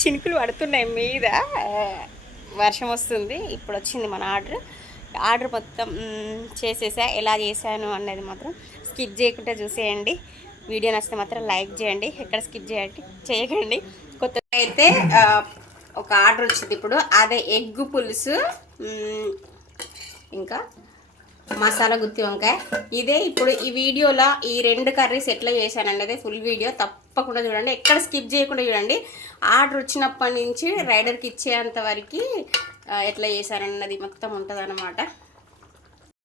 చినుకులు పడుతున్నాయి మీద, వర్షం వస్తుంది. ఇప్పుడు వచ్చింది మన ఆర్డర్ మొత్తం చేసేసా. ఎలా చేశాను అన్నది మాత్రం స్కిప్ చేయకుండా చూసేయండి. వీడియో నచ్చితే మాత్రం లైక్ చేయండి, ఎక్కడ స్కిప్ చేయకండి. కొత్తగా అయితే ఒక ఆర్డర్ వచ్చింది ఇప్పుడు, అదే ఎగ్ పులుసు ఇంకా మసాలా గుత్తి వంకాయ. ఇదే ఇప్పుడు ఈ వీడియోలో ఈ 2 కర్రీస్ ఎట్లా చేశానన్నది ఫుల్ వీడియో తప్పకుండా చూడండి, ఎక్కడ స్కిప్ చేయకుండా చూడండి. ఆర్డర్ వచ్చినప్పటి నుంచి రైడర్కి ఇచ్చేంత వరకు ఎట్లా చేశానన్నది మొత్తం ఉంటుంది అన్నమాట.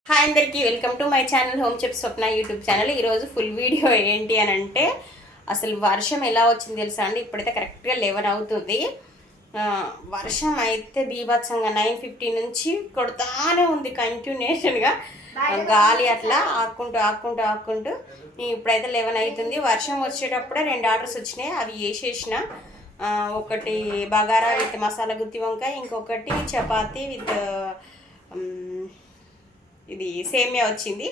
హాయ్ అందరికీ, welcome to my channel home chef Swapna YouTube channel. ఈరోజు ఫుల్ వీడియో ఏంటి అని అంటే, అసలు వర్షం ఎలా వచ్చింది తెలుసా అండి. ఇప్పుడైతే కరెక్ట్గా 11 అవుతుంది. వర్షం అయితే బీభత్సంగా 9:50 నుంచి కొడతానే ఉంది కంటిన్యూషన్గా. గాలి అట్లా ఆక్కుంటూ ఇప్పుడైతే 11 అవుతుంది. వర్షం వచ్చేటప్పుడే 2 ఆర్డర్స్ వచ్చినాయి, అవి వేసేసిన. ఒకటి బగారా విత్ మసాలా గుత్తి వంకాయ, ఇంకొకటి చపాతీ విత్ ఇది సేమియా వచ్చింది,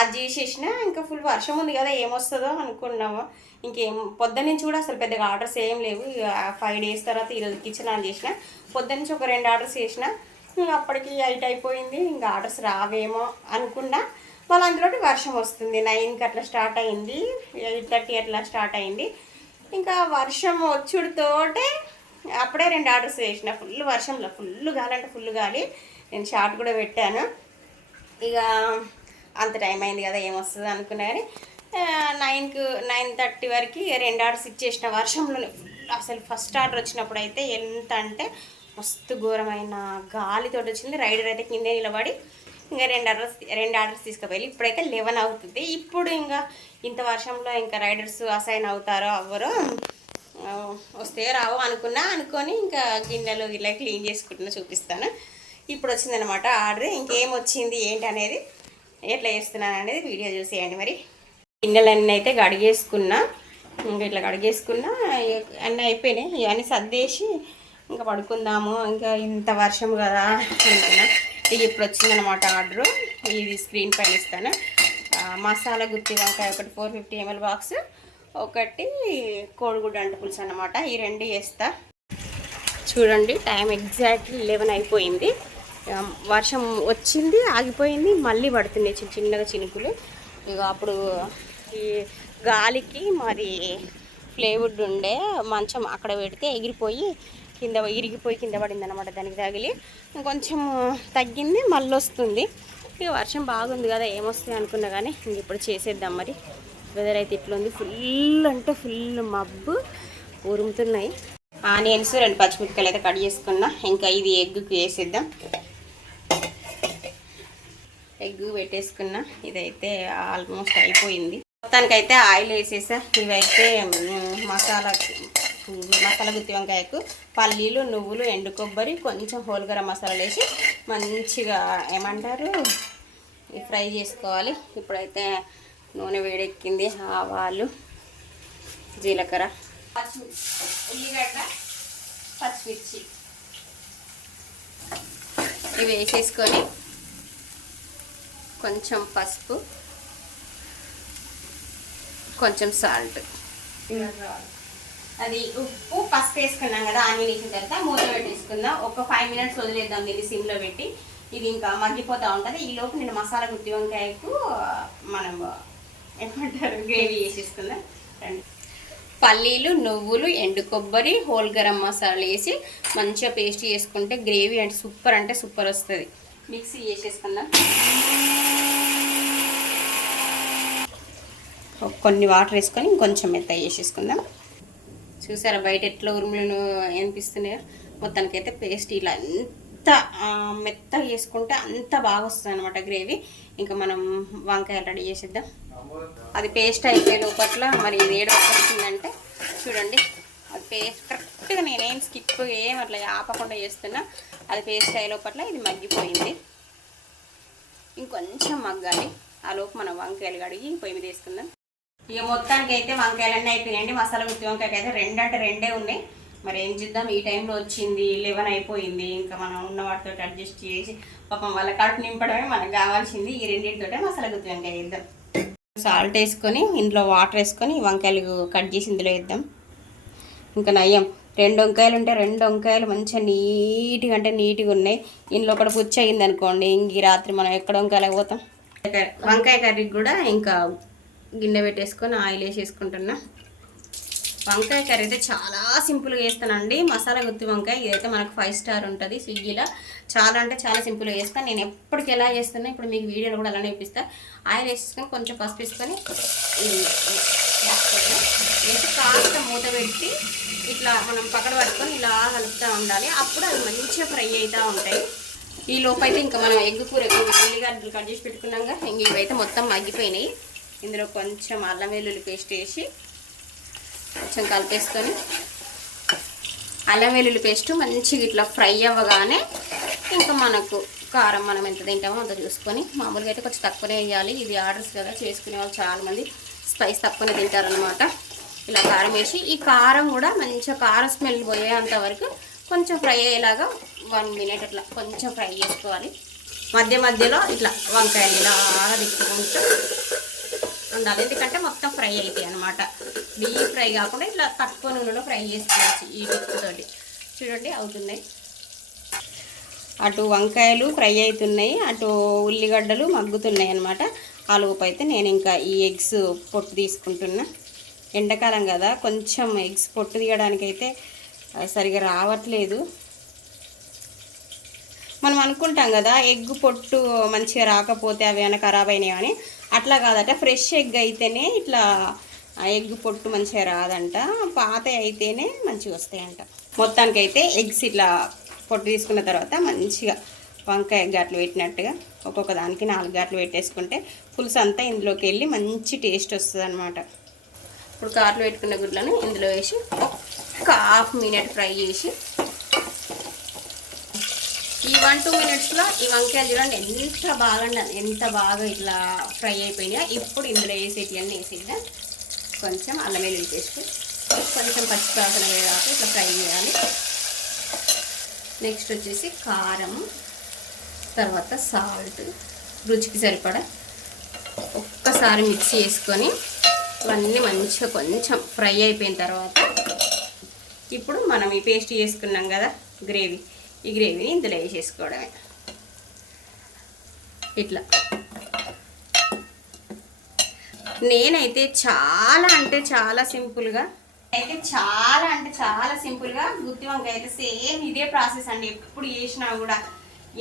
అది చేసేసిన. ఇంకా ఫుల్ వర్షం ఉంది కదా, ఏమొస్తుందో అనుకున్నాము. ఇంకేం పొద్దున్న నుంచి కూడా అసలు పెద్దగా ఆర్డర్స్ ఏం లేవు. 5 days తర్వాత ఈరోజు కిచెన్ ఆన్ చేసిన. పొద్దున్న నుంచి ఒక 2 ఆర్డర్స్ చేసిన. అప్పటికి 8 అయిపోయింది, ఇంకా ఆర్డర్స్ రావేమో అనుకున్నా. వాళ్ళు అందులో వర్షం వస్తుంది. 9కి అట్లా స్టార్ట్ అయింది, 8:30 అట్లా స్టార్ట్ అయింది. ఇంకా వర్షం వచ్చుడుతోటే అప్పుడే 2 ఆర్డర్స్ చేసిన. ఫుల్ వర్షంలో, ఫుల్ గాలి అంటే ఫుల్ గాలి. నేను షార్ట్ కూడా పెట్టాను. ఇక అంత టైం అయింది కదా, ఏమొస్తుంది అనుకున్నా. కానీ 9:30 వరకు 2 ఆర్డర్స్ ఇచ్చేసిన వర్షంలోనే. ఫుల్ అసలు ఫస్ట్ ఆర్డర్ వచ్చినప్పుడు అయితే ఎంత అంటే మస్తు ఘోరమైన గాలితో వచ్చింది. రైడర్ అయితే కిందే నిలబడి ఇంకా 2 ఆర్డర్స్ తీసుకుపోయి. ఇప్పుడైతే 11 అవుతుంది. ఇప్పుడు ఇంకా ఇంత వర్షంలో ఇంకా రైడర్స్ అసైన్ అవుతారో అవ్వరో, వస్తే రావో అనుకొని ఇంకా గిన్నెలు ఇలా క్లీన్ చేసుకుంటున్నా, చూపిస్తాను. ఇప్పుడు వచ్చిందనమాట ఆర్డర్. ఇంకేం వచ్చింది ఏంటి అనేది, ఎట్లా చేస్తున్నాను అనేది వీడియో చూసేయండి. మరి గిన్నెలన్నీ అయితే కడిగేసుకున్నా, ఇంకా ఇట్లా కడిగేసుకున్నా, అన్నీ అయిపోయినాయి. ఇవన్నీ సర్దేసి ఇంకా పడుకుందాము, ఇంకా ఇంత వర్షం కదా అనుకున్నా. ఇది ఇప్పుడు వచ్చిందనమాట ఆర్డరు. ఇది స్క్రీన్ పైన ఇస్తాను. మసాలా గుత్తి వంకాయ ఒకటి 450 ml బాక్స్, ఒకటి కోడిగుడ్డు అంటు పులుసు అనమాట. ఈ 2 వేస్తా. చూడండి, టైం ఎగ్జాక్ట్లీ 11 అయిపోయింది. వర్షం వచ్చింది, ఆగిపోయింది, మళ్ళీ పడుతున్నాయి చిన్నగా చినుకులు. ఇక అప్పుడు ఈ గాలికి మరి ప్లేవుడ్ ఉండే మంచం అక్కడ పెడితే ఇరిగిపోయి కింద పడింది అనమాట. దానికి తగిలి కొంచెం తగ్గింది, మళ్ళీ వస్తుంది. ఇక వర్షం బాగుంది కదా, ఏమొస్తుంది అనుకున్నా. కానీ ఇంక ఇప్పుడు చేసేద్దాం. మరి వెదర్ అయితే ఇట్లుంది, ఫుల్ అంటే ఫుల్ మబ్బు ఉరుముతున్నాయి. ఆనియన్స్ 2 పచ్చిమిరపకాయలు అయితే కట్ చేసుకున్నా. ఇంకా ఇది ఎగ్గుకి వేసేద్దాం. ఎగ్ పెట్టేసుకున్నా. ఇదైతే ఆల్మోస్ట్ అయిపోయింది. మొత్తానికైతే ఆయిల్ వేసేసా. ఇవైతే మసాలా గుత్తి వంకాయకు పల్లీలు, నువ్వులు, ఎండు కొబ్బరి, కొంచెం హోల్ గరం మసాలాలు వేసి మంచిగా ఏమంటారు ఫ్రై చేసుకోవాలి. ఇప్పుడైతే నూనె వేడెక్కింది. ఆవాలు, జీలకర్ర, ఉల్లిగడ్డ, పచ్చిమిర్చి ఇవి వేసేసుకొని కొంచెం పసుపు, కొంచెం సాల్ట్, అది ఉప్పు, పసుపు వేసుకున్నాం కదా. ఆనియన్ వేసిన తర్వాత మూత పెట్టేసుకుందాం. ఒక 5 minutes వదిలేద్దాం దీన్ని సిమ్లో పెట్టి. ఇది ఇంకా మగ్గిపోతూ ఉంటుంది. ఈలోపు నేను మసాలా గుత్తి వంకాయకు మనం ఏమంటారు గ్రేవీ వేసేసుకుందాం. పల్లీలు, నువ్వులు, ఎండు కొబ్బరి, హోల్ గరం మసాలా వేసి మంచిగా పేస్ట్ చేసుకుంటే గ్రేవీ అంటే సూపర్ వస్తుంది. మిక్సీ చేసేసుకుందాం. కొన్ని వాటర్ వేసుకొని ఇంకొంచెం మెత్తగా చేసేసుకుందాం. చూసారా బయట ఎట్లా ఉరుములను అనిపిస్తున్నాయో. మొత్తానికైతే పేస్ట్ ఇలా ఎంత మెత్తగా చేసుకుంటే అంత బాగా వస్తుంది అనమాట గ్రేవీ. ఇంకా మనం వంకాయలు రెడీ చేసేద్దాం. అది పేస్ట్ అయిపోయే లోపట్ల మరి ఇది ఏడొస్తుందంటే చూడండి, అది పేస్ట్ కరెక్ట్గా నేనేం స్కిప్ ఏం అట్లా ఆపకుండా చేస్తున్నా. అది పేస్ట్ అయ్యే లోపట్ల ఇది మగ్గిపోయింది. ఇంకొంచెం మగ్గాలి. ఆ లోపు మనం వంకాయలు కడిగి పొయ్యి మీద వేసుకుందాం. ఇక మొత్తానికి అయితే వంకాయలన్నీ అయిపోయినాయండి. మసాలా గుత్తి వంకాయకి అయితే 2 అంటే 2 ఉన్నాయి. మరి ఏం చేద్దాం, ఈ టైంలో వచ్చింది, 11 అయిపోయింది. ఇంకా మనం ఉన్న వాటితో అడ్జస్ట్ చేసి పాపం వాళ్ళ కడుపు నింపడమే మనకు కావాల్సింది. ఈ 2 మసాలా గుత్తి వంకాయ వేద్దాం. సాల్ట్ వేసుకొని ఇందులో వాటర్ వేసుకొని వంకాయలు కట్ చేసి ఇందులో వేద్దాం. ఇంకా నయ్యం 2 వంకాయలు ఉంటే 2 వంకాయలు మంచిగా నీట్గా అంటే నీట్గా ఉన్నాయి. ఇందులో ఒకటి పుచ్చి అయింది అనుకోండి, ఇంక రాత్రి మనం ఎక్కడ వంకాయలకు పోతాం. వంకాయ కర్రీకి కూడా ఇంకా గిన్నె పెట్టేసుకొని ఆయిల్ వేసేసుకుంటున్నా. వంకాయ కర్రీ అయితే చాలా సింపుల్గా వేస్తానండి. మసాలా గుత్తి వంకాయ ఇదైతే మనకు 5 స్టార్ ఉంటుంది స్విగ్గీలో. చాలా అంటే చాలా సింపుల్గా వేస్తాను. నేను ఎప్పటికి ఎలా చేస్తున్నా ఇప్పుడు మీకు వీడియోలో కూడా అలానే చూపిస్తాను. ఆయిల్ వేసుకొని కొంచెం పసుపు వేసుకొని వేసి కాస్త మూత పెట్టి ఇట్లా మనం పక్కన పట్టుకొని ఇలా కలుపుతూ ఉండాలి. అప్పుడు అది మంచిగా ఫ్రై అవుతూ ఉంటాయి. ఈ లోపైతే ఇంకా మనం ఎగ్గు కూర ఉల్లిగడ్డలు కట్ చేసి పెట్టుకున్నాక ఇంక ఇవైతే మొత్తం మగ్గిపోయినాయి. ఇందులో కొంచెం అల్లం వెల్లుల్లి పేస్ట్ వేసి కొంచెం కలిపేసుకొని అల్లం వెల్లుల్లి పేస్ట్ మంచిగా ఇట్లా ఫ్రై అవ్వగానే ఇంకా మనకు కారం మనం ఎంత తింటామో అంత చూసుకొని, మామూలుగా అయితే కొంచెం తక్కువనే వేయాలి. ఇది ఆర్డర్స్ కదా, చేసుకునే వాళ్ళు చాలామంది స్పైస్ తక్కువనే తింటారనమాట. ఇలా కారం వేసి ఈ కారం కూడా మంచిగా కారం స్మెల్ పోయేంత వరకు కొంచెం ఫ్రై అయ్యేలాగా 1 మినిట్ అట్లా కొంచెం ఫ్రై చేసుకోవాలి. మధ్య మధ్యలో ఇట్లా వంకాయలు ఇలాగా తిప్పుకుంటూ ఉండాలి. ఎందుకంటే మొత్తం ఫ్రై అవుతాయి అనమాట. డీప్ ఫ్రై కాకుండా ఇట్లా తక్కువ నూనెలో ఫ్రై చేసుకోవచ్చు. ఈ టిప్తోటి చూడండి అవుతున్నాయి. అటు వంకాయలు ఫ్రై అవుతున్నాయి, అటు ఉల్లిగడ్డలు మగ్గుతున్నాయి అనమాట. ఆ లోపు అయితే నేను ఇంకా ఈ ఎగ్స్ పొట్టు తీసుకుంటున్నా. ఎండాకాలం కదా, కొంచెం ఎగ్స్ పొట్టు తీయడానికి అయితే సరిగా రావట్లేదు. మనం అనుకుంటాం కదా ఎగ్ పొట్టు మంచిగా రాకపోతే అవి ఏమైనా ఖరాబ్ అయినాయి అని. అట్లా కాదట, ఫ్రెష్ ఎగ్ అయితేనే ఇట్లా ఎగ్ పొట్టు మంచిగా రాదంట, పాత అయితేనే మంచిగా వస్తాయంట. మొత్తానికైతే ఎగ్స్ ఇట్లా పొట్టు తీసుకున్న తర్వాత మంచిగా వంకాయ గాట్లు పెట్టినట్టుగా ఒక్కొక్క దానికి 4 గాట్లు పెట్టేసుకుంటే పులుసు అంతా ఇందులోకి వెళ్ళి మంచి టేస్ట్ వస్తుంది అనమాట. ఇప్పుడు గాట్లు పెట్టుకున్న గుడ్లను ఇందులో వేసి ఒక ½ మినిట్ ఫ్రై చేసి ఈ 1-2 మినిట్స్లో ఈ వంకాయలు చూడండి ఎంత బాగా ఇట్లా ఫ్రై అయిపోయినాయో. ఇప్పుడు ఇందులో వేసేటివన్నీ వేసేద్దాం. కొంచెం అల్లం వెల్లుల్లి పేస్ట్, కొంచెం పచ్చివాసన వేదాకా ఇట్లా ఫ్రై చేయాలి. నెక్స్ట్ వచ్చేసి కారం, తర్వాత సాల్ట్ రుచికి సరిపడా ఒక్కసారి మిక్స్ చేసుకొని ఇవన్నీ మంచిగా కొంచెం ఫ్రై అయిపోయిన తర్వాత ఇప్పుడు మనం ఈ పేస్ట్ చేసుకున్నాం కదా గ్రేవీ, ఈ గ్రేవీని ఇందులో వేసేసుకోవడమే. ఇట్లా నేనైతే చాలా అంటే చాలా సింపుల్గా గుత్తి వంకాయ అయితే సేమ్ ఇదే ప్రాసెస్ అండి. ఎప్పుడు చేసినా కూడా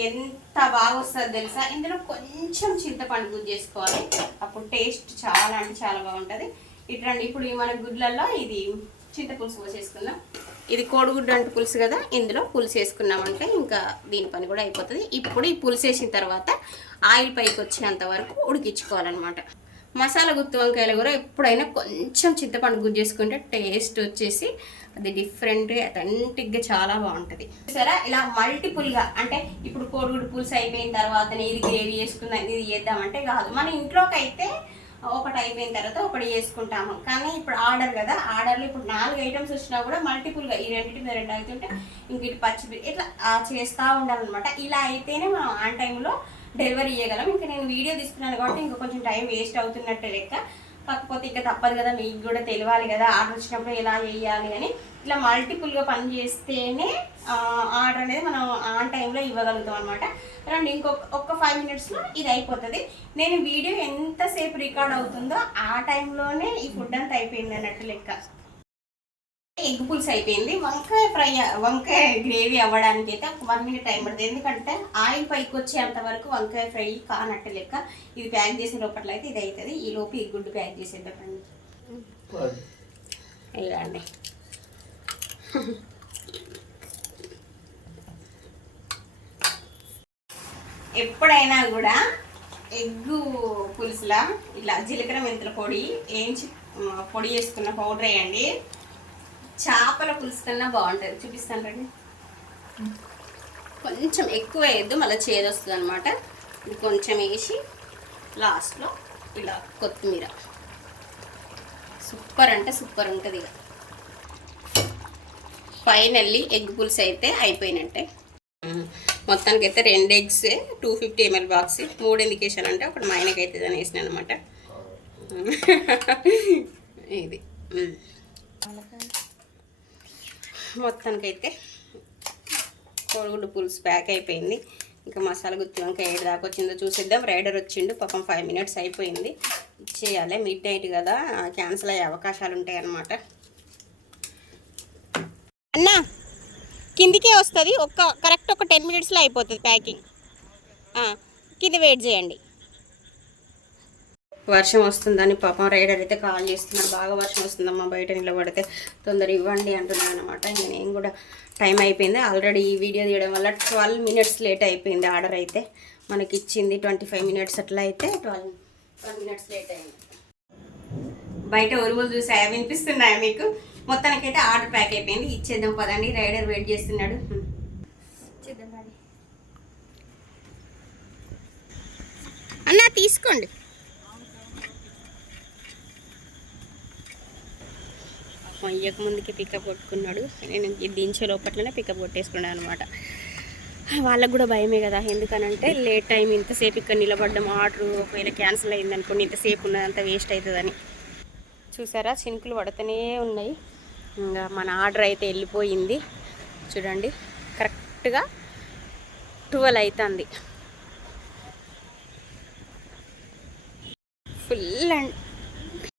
ఎంత బాగా వస్తుంది తెలుసా. ఇందులో కొంచెం చింతపండు గుజ్జు చేసుకోవాలి, అప్పుడు టేస్ట్ చాలా అంటే చాలా బాగుంటుంది. ఇట్లండి ఇప్పుడు మన గుడ్లలో ఇది చింతపులుసు పోసేసుకుందాం. ఇది కోడిగుడ్డు అంటే పులుసు కదా, ఇందులో పులుసు వేసుకున్నామంటే ఇంకా దీని పని కూడా అయిపోతుంది. ఇప్పుడు ఈ పులుసు వేసిన తర్వాత ఆయిల్ పైకి వచ్చేంత వరకు ఉడికించుకోవాలన్నమాట. మసాలా గుత్తి వంకాయలు కూడా ఎప్పుడైనా కొంచెం చింతపండు గుజ్జు చేసుకుంటే టేస్ట్ వచ్చేసి అది డిఫరెంట్ అథెంటిక్గా చాలా బాగుంటుంది. సరే ఇలా మల్టిపుల్గా అంటే ఇప్పుడు కోడిగుడ్డు పులుసు అయిపోయిన తర్వాత ఇది గ్రేవీ చేసుకుందాం ఇది చేద్దామంటే కాదు. మన ఇంట్లోకి అయితే ఒకటి అయిపోయిన తర్వాత ఒకటి చేసుకుంటాము. కానీ ఇప్పుడు ఆర్డర్ కదా, ఆర్డర్లో ఇప్పుడు 4 ఐటమ్స్ వచ్చినా కూడా మల్టిపుల్గా ఈ 2 అవుతుంటే ఇంక ఇటు పచ్చి ఇట్లా చేస్తూ ఉండాలన్నమాట. ఇలా అయితేనే మనం ఆన్ టైంలో డెలివరీ చేయగలం. ఇంకా నేను వీడియో తీసుకున్నాను కాబట్టి ఇంకా కొంచెం టైం వేస్ట్ అవుతున్నట్టే లెక్క. కాకపోతే ఇంకా తప్పదు కదా, మీకు కూడా తెలియాలి కదా ఆర్డర్ వచ్చినప్పుడు ఎలా చేయాలి అని. ఇట్లా మల్టిపుల్గా పని చేస్తేనే ఆర్డర్ అనేది మనం ఆన్ టైంలో ఇవ్వగలుగుతాం అనమాట. రండి ఇంకొక 5 మినిట్స్లో ఇది అయిపోతుంది. నేను వీడియో ఎంతసేపు రికార్డ్ అవుతుందో ఆ టైంలోనే ఈ ఫుడ్ అంతా అయిపోయింది అన్నట్టు లెక్క. ఎగ్ పులుసు అయిపోయింది. వంకాయ గ్రేవీ అవ్వడానికి అయితే ఒక 1 మినిట్ టైం పడుతుంది. ఎందుకంటే ఆయిల్ పైకి వచ్చేంత వరకు వంకాయ ఫ్రై కానట్టు లెక్క. ఇది ప్యాక్ చేసిన లోపల అయితే ఇది అవుతుంది. ఈ లోపు ఈ గుడ్డు ప్యాక్ చేసేద్దామండి. ఇలా అండి ఎప్పుడైనా కూడా ఎగ్గు పులుసులా ఇట్లా జీలకర్ర మెంతుల పొడి పొడి చేసుకున్న పౌడర్ వేయండి. చేపల పులుసు కన్నా బాగుంటుంది. చూపిస్తాను రండి. కొంచెం ఎక్కువ వేయద్దు, మళ్ళీ చేదు వస్తుంది అనమాట. ఇది కొంచెం వేసి లాస్ట్లో ఇలా కొత్తిమీర. సూపర్ అంటే సూపర్ ఉంటుంది. ఇక ఫైనల్లీ ఎగ్ పులుసు అయితే అయిపోయినట్టే. మొత్తానికి అయితే 2 ఎగ్స్ 250 ml బాక్స్ 3 ఎందుకు వేసాను అంటే ఒకటి మా ఆయనకి అవుతుంది అని వేసినాను అనమాట. ఇది మొత్తానికైతే కోడిగుడ్డు పులుసు ప్యాక్ అయిపోయింది. ఇంకా మసాలా గుత్తి వంకాయ 7 దాకా వచ్చిందో చూసిద్దాం. రైడర్ వచ్చిండు పాపం, 5 minutes అయిపోయింది. ఇచ్చేయాలి, మిడ్ నైట్ కదా, క్యాన్సిల్ అయ్యే అవకాశాలు ఉంటాయి అన్నమాట. అన్న కిందికే వస్తుంది, కరెక్ట్ ఒక 10 minutesలో అయిపోతుంది ప్యాకింగ్. కింద వెయిట్ చేయండి. వర్షం వస్తుందని పాపం రైడర్ అయితే కాల్ చేస్తున్నాడు. బాగా వర్షం వస్తుందమ్మా, బయట నిలబడితే తొందర ఇవ్వండి అంటున్నాను అనమాట. నేను కూడా టైం అయిపోయింది ఆల్రెడీ. ఈ వీడియో తీయడం వల్ల 12 minutes లేట్ అయిపోయింది. ఆర్డర్ అయితే మనకి ఇచ్చింది 25 minutes, అట్లా అయితే 12 minutes లేట్ అయింది. బయట ఉరుములు చూసాయా, వినిపిస్తున్నాయా మీకు? మొత్తానికైతే ఆర్డర్ ప్యాక్ అయిపోయింది. ఇచ్చేద్దాం పదండి, రైడర్ వెయిట్ చేస్తున్నాడు. అన్న తీసుకోండి. అయ్యక ముందుకి పికప్ కొట్టుకున్నాడు. నేను దించే లోపట్లనే పికప్ కొట్టేసుకున్నాను అనమాట. వాళ్ళకు కూడా భయమే కదా, ఎందుకనంటే లేట్ టైం ఇంతసేపు ఇక్కడ నిలబడ్డం, ఆర్డర్ ఒకవేళ క్యాన్సిల్ అయింది అనుకోండి, ఇంతసేపు ఉన్నదంతా వేస్ట్ అవుతుందని. చూసారా, చినుకులు పడుతూనే ఉన్నాయి. ఇంకా మన ఆర్డర్ అయితే వెళ్ళిపోయింది. చూడండి, కరెక్ట్గా 12 అవుతుంది. Full and